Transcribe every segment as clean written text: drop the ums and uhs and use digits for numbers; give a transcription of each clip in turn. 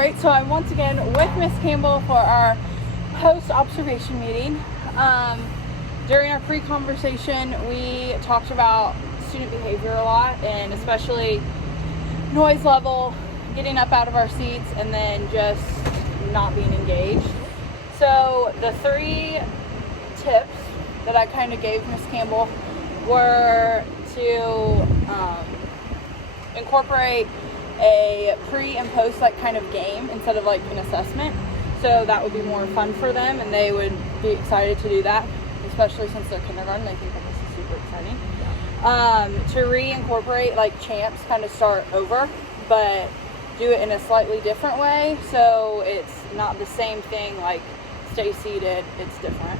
Alright, so I'm once again with Miss Campbell for our post-observation meeting. During our pre-conversation, we talked about student behavior a lot, and especially noise level, getting up out of our seats, and then just not being engaged. So the 3 tips that I kind of gave Miss Campbell were to incorporate a pre and post like kind of game instead of like an assessment, so that would be more fun for them and they would be excited to do that, especially since they're kindergarten. They think that this is super exciting. To reincorporate like champs, kind of start over but do it in a slightly different way, so it's not the same thing like stay seated, it's different.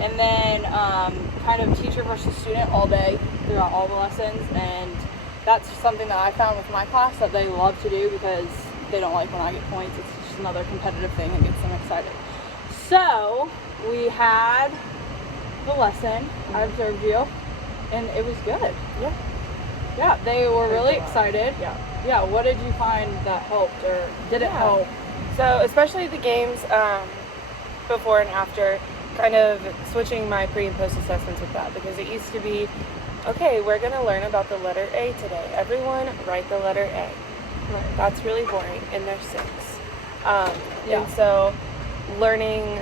And then kind of teacher versus student all day throughout all the lessons, and that's something that I found with my class that they love to do because they don't like when I get points. It's just another competitive thing that gets them excited. So we had the lesson. I observed you, and it was good. Yeah, they were really excited. Yeah, what did you find that helped, or did it help? So especially the games before and after, kind of switching my pre and post assessments with that, because it used to be, okay, we're going to learn about the letter A today. Everyone write the letter A. Right. That's really boring, and there's 6. And so learning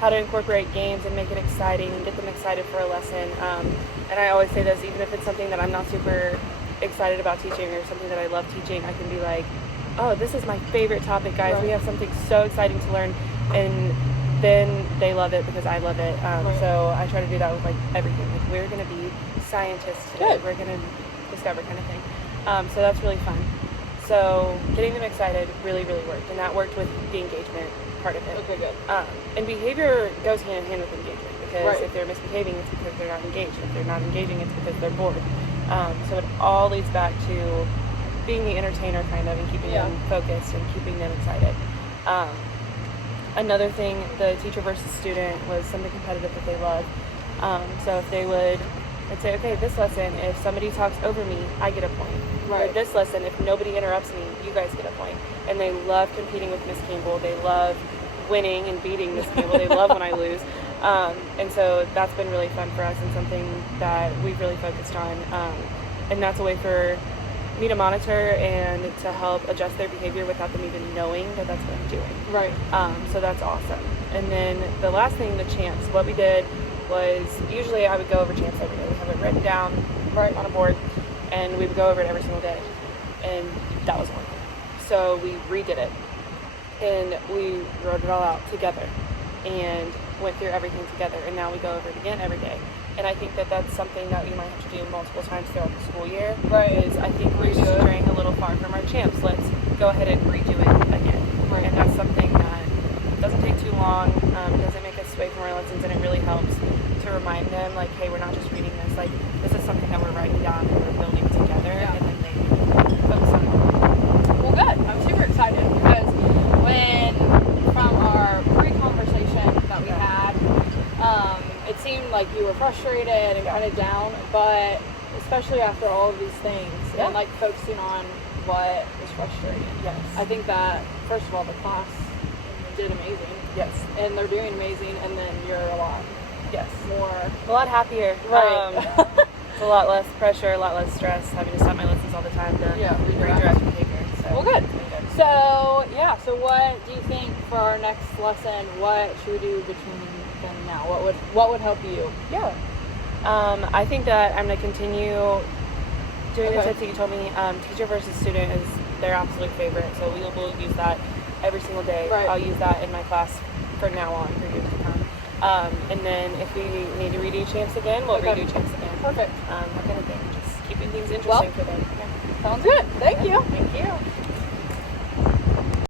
how to incorporate games and make it exciting and get them excited for a lesson. And I always say this, even if it's something that I'm not super excited about teaching or something that I love teaching, I can be like, oh, this is my favorite topic, guys. We have something so exciting to learn. And then they love it because I love it. So I try to do that with like everything. Like, we're going to be scientists today. We're going to discover kind of thing. So that's really fun. So getting them excited really, really worked. And that worked with the engagement part of it. Okay, good. And behavior goes hand in hand with engagement, because if they're misbehaving, it's because they're not engaged. If they're not engaging, it's because they're bored. So it all leads back to being the entertainer kind of, and keeping them focused and keeping them excited. Another thing, the teacher versus student was something competitive that they love. So if they would, I'd say, okay, this lesson, if somebody talks over me, I get a point. Or this lesson, if nobody interrupts me, you guys get a point. And they love competing with Miss Campbell. They love winning and beating Miss Campbell. They love when I lose. And so that's been really fun for us and something that we've really focused on. And that's a way for me to monitor and to help adjust their behavior without them even knowing that that's what I'm doing. So that's awesome. And then the last thing, the champs. What we did was, usually I would go over champs every day. We have it written down on a board, and we would go over it every single day. And that wasn't working. So we redid it, and we wrote it all out together and went through everything together. And now we go over it again every day. And I think that that's something that we might have to do multiple times throughout the school year. Is I think we're straying a little far from our champs. Let's go ahead and redo it again. And that's something that doesn't take too long, doesn't make us sway from our lessons, and it really helps to remind them, like, hey, we're not just reading this. Like, this is something that we're writing down and we're building together, and then they focus on it. Well, good. I'm super excited because from our pre-conversation that we had, it seemed like you were frustrated and kind of down, but especially after all of these things and like focusing on what is frustrating. I think that, first of all, the class did amazing. And they're doing amazing, and then you're a lot happier. It's a lot less pressure, a lot less stress, having to stop my lessons all the time to redirect behavior. So well, good. So what do you think for our next lesson? What should we do between then and now? What would help you? I think that I'm going to continue doing the tips that you told me. Teacher versus student is their absolute favorite, so we will use that every single day. I'll use that in my class from now on for years to come. And then if we need to redo champs again, we'll redo champs again. Perfect. That kind of thing. Just keeping things interesting for them. Sounds good. Thank you. Thank you.